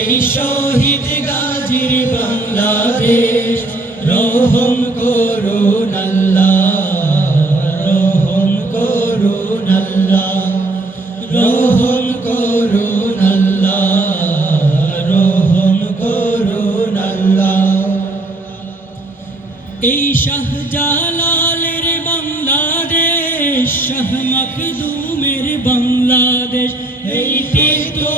এই শহীদ গাজীর বাংলাদেশ রহম করুন আল্লাহ, রহম করুন আল্লাহ, রহম করুন আল্লাহ, রহম করুন আল্লাহ। এই শাহজালালের বাংলাদেশ, শাহ মখদুমের বাংলাদেশ, এইটি তো